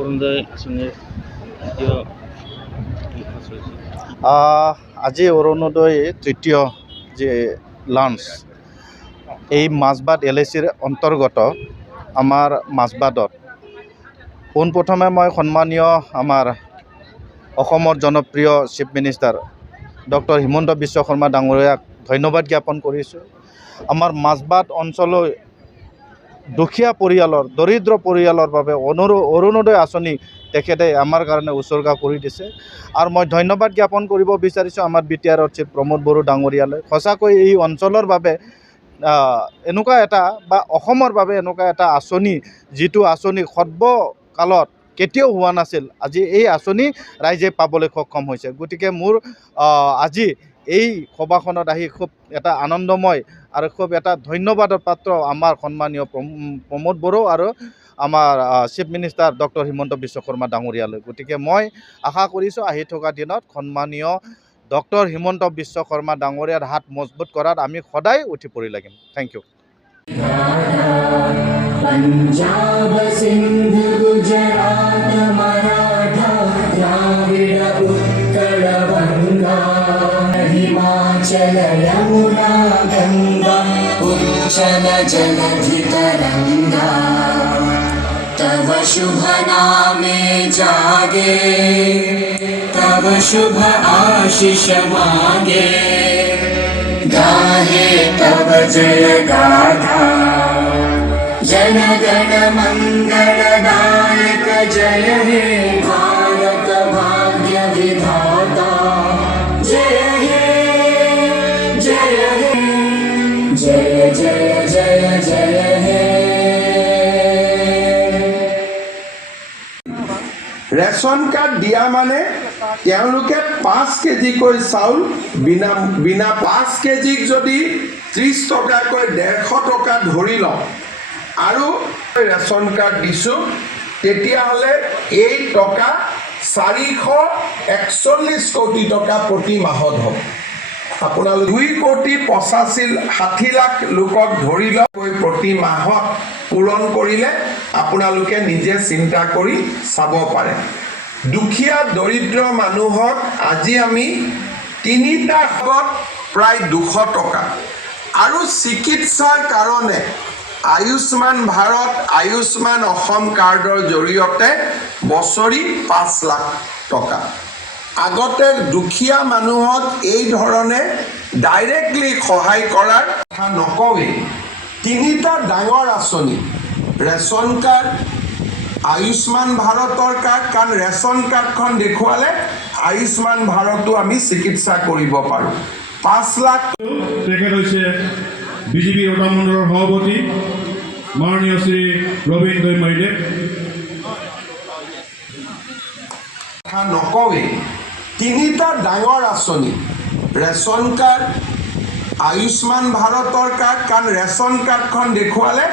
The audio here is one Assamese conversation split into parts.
অৰুণোদয় আঁচনিৰ দ্বিতীয় মুখা চলিছে। আজি অৰুণোদয় তৃতীয় যে লঞ্চ এই মাজবাট LICৰ অন্তৰ্গত আমাৰ মাজবাটত পোনপ্ৰথমে মই সন্মানীয় আমাৰ অসমৰ জনপ্ৰিয় chief minister doctor Himanta Biswa Sarma ডাঙৰীয়াক ধন্যবাদ জ্ঞাপন কৰিছোঁ। আমাৰ মাজবাট অঞ্চলৰ দুখীয়া পৰিয়ালৰ দৰিদ্ৰ পৰিয়ালৰ বাবে অৰুণোদয় আঁচনি তেখেতে আমাৰ কাৰণে উৎসৰ্গা কৰি দিছে। আৰু মই ধন্যবাদ জ্ঞাপন কৰিব বিচাৰিছোঁ আমাৰ BTRৰ চিফ প্ৰমোদ বড়ো ডাঙৰীয়ালৈ। সঁচাকৈ এই অঞ্চলৰ বাবে এনেকুৱা এটা বা অসমৰ বাবে এনেকুৱা এটা আঁচনি যিটো আঁচনি সৰ্বকালত কেতিয়াও হোৱা নাছিল, আজি এই আঁচনি ৰাইজে পাবলৈ সক্ষম হৈছে। গতিকে মোৰ আজি এই সভাখনত আহি খুব এটা আনন্দময় আৰু খুব এটা ধন্যবাদৰ পাত্ৰ আমাৰ সন্মানীয় প্ৰমোদ বড়ো আৰু আমাৰ chief minister doctor Himanta Biswa Sarma ডাঙৰীয়ালৈ। গতিকে মই আশা কৰিছোঁ আহি থকা দিনত সন্মানীয় ডক্টৰ হিমন্ত বিশ্ব শৰ্মা ডাঙৰীয়াৰ হাত মজবুত কৰাত আমি সদায় উঠি পৰি লাগিম। Thank you. पंजाब सिंध गुजरात मराठा द्राविड उत्कल बंगा हिमाचल यमुना गंगा उच्चल जलधि तरंगा तव शुभ नामे जागे तव शुभ आशीष मांगे गाहे तव जय गाथा जन गण मंगलदायक जय हे भारत भाग्य विधाता जय हे जय हे जय जय जय जय हे। ৰেচন কাৰ্ড দিয়া মানে তেওঁলোকে 5 কেজিকৈ চাউল বিনা 5 কেজিক যদি 30 টকাকৈ 150 টকা ধৰি লওঁ আৰু ৰেচন কাৰ্ড দিছোঁ তেতিয়াহ'লে এই টকা 441 কোটি টকা প্ৰতি মাহত হ'ব। আপোনালোকে 2,85,60 লাখ লোকক ধৰি লওক প্ৰতি মাহত পূৰণ কৰিলে আপোনালোকে নিজে চিন্তা কৰি চাব পাৰে। দুখীয়া দৰিদ্ৰ মানুহক আজি আমি 3টা হাবত প্ৰায় 200 টকা আৰু চিকিৎসাৰ কাৰণে আয়ুষ্মান ভাৰত আয়ুষ্মান অসম কাৰ্ডৰ জৰিয়তে বছৰি 5 লাখ টকা। আগতে দুখীয়া মানুহক এই ধৰণে ডাইৰেক্টলি সহায় কৰাৰ কথা নকওঁৱেই। 3টা ডাঙৰ আঁচনি ৰেচন কাৰ্ড আয়ুষ্মান ভাৰতৰ কাৰ্ড, কাৰণ ৰেচন কাৰ্ডখন দেখুৱালে আয়ুষ্মান ভাৰতো আমি চিকিৎসা কৰিব পাৰোঁ। 5 লাখ তেখেত হৈছে বিজেপি ৰোটা মণ্ডলৰ সভাপতি মাননীয় শ্ৰী ৰবীন দৈমাৰীদেৱ। কথা নকওঁৱেই। 3টা ডাঙৰ আঁচনি ৰেচন কাৰ্ড আয়ুষ্মান ভাৰতৰ কাৰ্ড, কাৰণ ৰেচন কাৰ্ডখন দেখুৱালে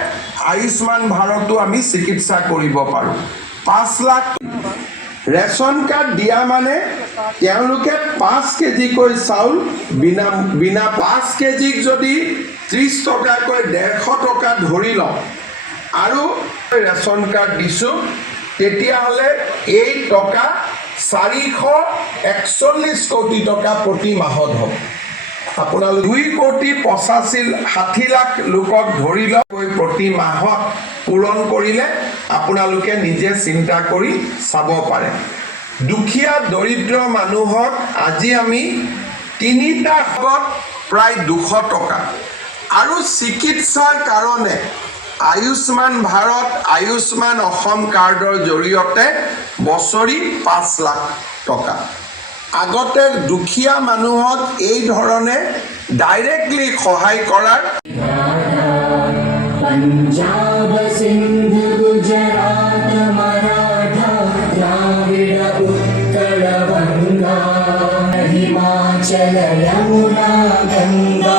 আয়ুষ্মান ভাৰতো আমি চিকিৎসা কৰিব পাৰোঁ। 5 লাখ ৰেচন কাৰ্ড দিয়া মানে তেওঁলোকে 5 কেজিকৈ চাউল বিনা 5 কেজিক যদি 30 টকাকৈ 150 টকা ধৰি লওঁ আৰু ৰেচন কাৰ্ড দিছোঁ তেতিয়াহ'লে এই টকা 441 কোটি টকা প্ৰতি মাহত হ'ব। আপোনালোকে 2,85,60 লাখ লোকক ধৰি লওক প্ৰতি মাহত পূৰণ কৰিলে আপোনালোকে নিজে চিন্তা কৰি চাব পাৰে। দুখীয়া দৰিদ্ৰ মানুহক আজি আমি 3টা হাবত প্ৰায় 200 টকা আৰু চিকিৎসাৰ কাৰণে আয়ুষ্মান ভাৰত আয়ুষ্মান অসম কাৰ্ডৰ জৰিয়তে বছৰি 5 লাখ টকা। আগতে দুখীয়া মানুহক এই ধৰণে ডাইৰেক্টলি সহায় কৰাৰ पंजाब सिंध गुजरात मराठा द्राविड उत्कल बंगा हिमाचल यमुना गंगा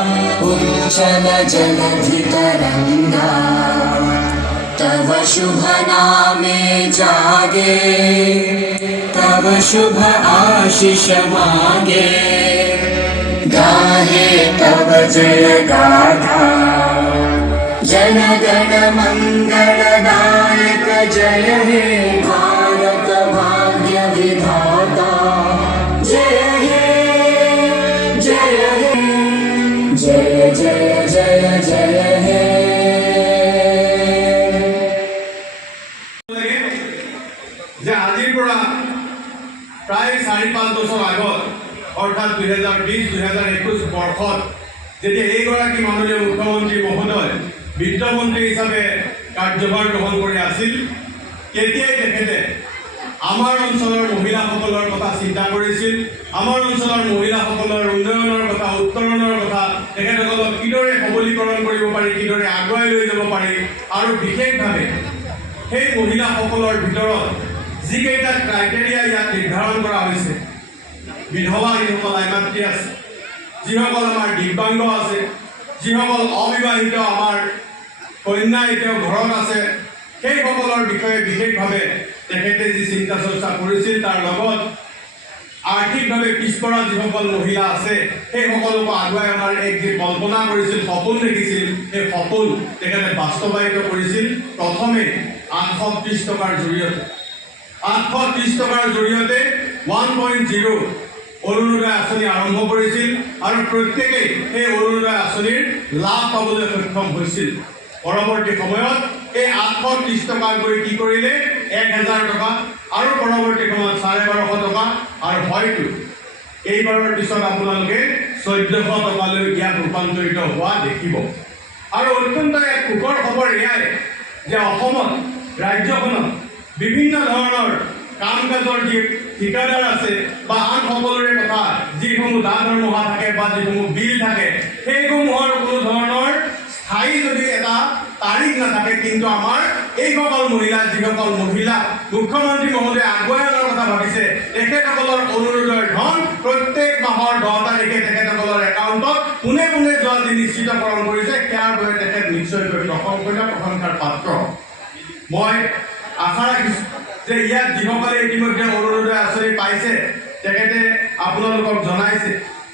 उच्चल जलधि तरंगा तव शुभ नामे जागे तव शुभ आशीष मांगे गाहे तव जय गाथा जन गण मंगलदायक जय हे भारत যে আজিৰ পৰা প্ৰায় 4-5 বছৰ আগত অৰ্থাৎ 2020-2021 বৰ্ষত যেতিয়া এইগৰাকী মাননীয় মুখ্যমন্ত্ৰী মহোদয় বিত্তমন্ত্ৰী হিচাপে কাৰ্যভাৰ গ্ৰহণ কৰি আছিল, তেতিয়াই তেখেতে আমাৰ অঞ্চলৰ মহিলাসকলৰ কথা চিন্তা কৰিছিল। আমাৰ অঞ্চলৰ মহিলাসকলৰ উন্নয়নৰ কথা, উত্তৰণৰ কথা, তেখেতসকলক কিদৰে সবলীকৰণ কৰিব পাৰি, কিদৰে আগুৱাই লৈ যাব পাৰি, আৰু বিশেষভাৱে সেই মহিলাসকলৰ ভিতৰত যিকেইটা ক্ৰাইটেৰিয়া ইয়াত নিৰ্ধাৰণ কৰা হৈছে, বিধৱা যিসকল আইমাতৃ আছে, যিসকল আমাৰ দিব্যাংগ আছে, যিসকল অবিবাহিত আমাৰ কন্যা এতিয়াও ঘৰত আছে, সেইসকলৰ বিষয়ে বিশেষভাৱে তেখেতে যি চিন্তা চৰ্চা কৰিছিল, তাৰ লগত আৰ্থিকভাৱে পিছপৰা যিসকল মহিলা আছে সেইসকলকো আগুৱাই অনাৰ এক যি কল্পনা কৰিছিল, সপোন দেখিছিল, সেই সপোন তেখেতে বাস্তৱায়িত কৰিছিল। প্ৰথমে 830 টকাৰ জৰিয়তে 830 টকাৰ জৰিয়তে 1.0 অৰুণোদয় আঁচনি আৰম্ভ কৰিছিল আৰু প্ৰত্যেকেই সেই অৰুণোদয় আঁচনিৰ লাভ পাবলৈ সক্ষম হৈছিল। পৰৱৰ্তী সময়ত এই 830 টকা কৰি কি কৰিলে 1000 টকা আৰু পৰৱৰ্তী সময়ত 1250 টকা আৰু হয়তো এইবাৰৰ পিছত আপোনালোকে 1400 টকালৈ ইয়াত ৰূপান্তৰিত হোৱা দেখিব। আৰু অত্যন্ত এক সুখৰ খবৰ এয়াই যে অসমত ৰাজ্যখনত বিভিন্ন ধৰণৰ কাম কাজৰ যি ঠিকাদাৰ আছে বা আন সকলোৰে কথা যিসমূহ দান দৰমহা থাকে বা যিসমূহ বিল থাকে, সেইসমূহৰ কোনো ধৰণৰ স্থায়ী যদি এটা তাৰিখ নাথাকে, কিন্তু আমাৰ এইসকল মহিলা যিসকল মহিলা মুখ্যমন্ত্ৰী মহোদয়ে আগুৱাই অনাৰ কথা ভাবিছে, তেখেতসকলৰ অৰুণোদয়ৰ ধন প্ৰত্যেক মাহৰ 10 তাৰিখে তেখেতসকলৰ একাউণ্টত পোনে পোনে যোৱা যি নিশ্চিতকৰণ কৰিছে, সেয়াৰ বাবে তেখেত নিশ্চয়কৈ প্ৰশংসাৰ পাত্ৰ। মই আশা ৰাখিছোঁ যে ইয়াত যিসকলে ইতিমধ্যে অৰুণোদয় আঁচনি পাইছে, তেখেতে আপোনালোকক জনাইছে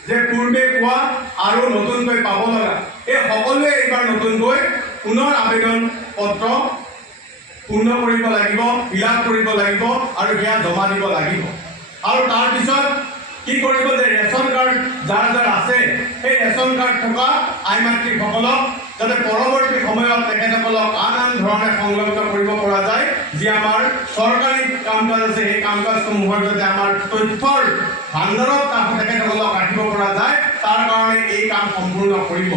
যে পূৰ্বে পোৱা আৰু নতুনকৈ পাব লগা এই সকলোৱে এইবাৰ নতুনকৈ পুনৰ আবেদন পত্ৰ পূৰ্ণ কৰিব লাগিব, ফিল-আপ কৰিব লাগিব আৰু সেয়া জমা দিব লাগিব। আৰু তাৰপিছত কি কৰিব যে ৰেচন কাৰ্ড যাৰ যাৰ আছে, সেই ৰেচন কাৰ্ড থকা আইমাতৃসকলক যাতে পৰৱৰ্তী সময়ত তেখেতসকলক আন আন ধৰণে সংলগ্ন কৰিব পৰা যায়, যি আমাৰ চৰকাৰী কাম কাজ আছে, সেই কাম কাজসমূহৰ যাতে আমাৰ তথ্যৰ ভাণ্ডাৰত তেখেতসকলক ৰাখিব পৰা যায়, তাৰ কাৰণে এই কাম সম্পূৰ্ণ কৰিব।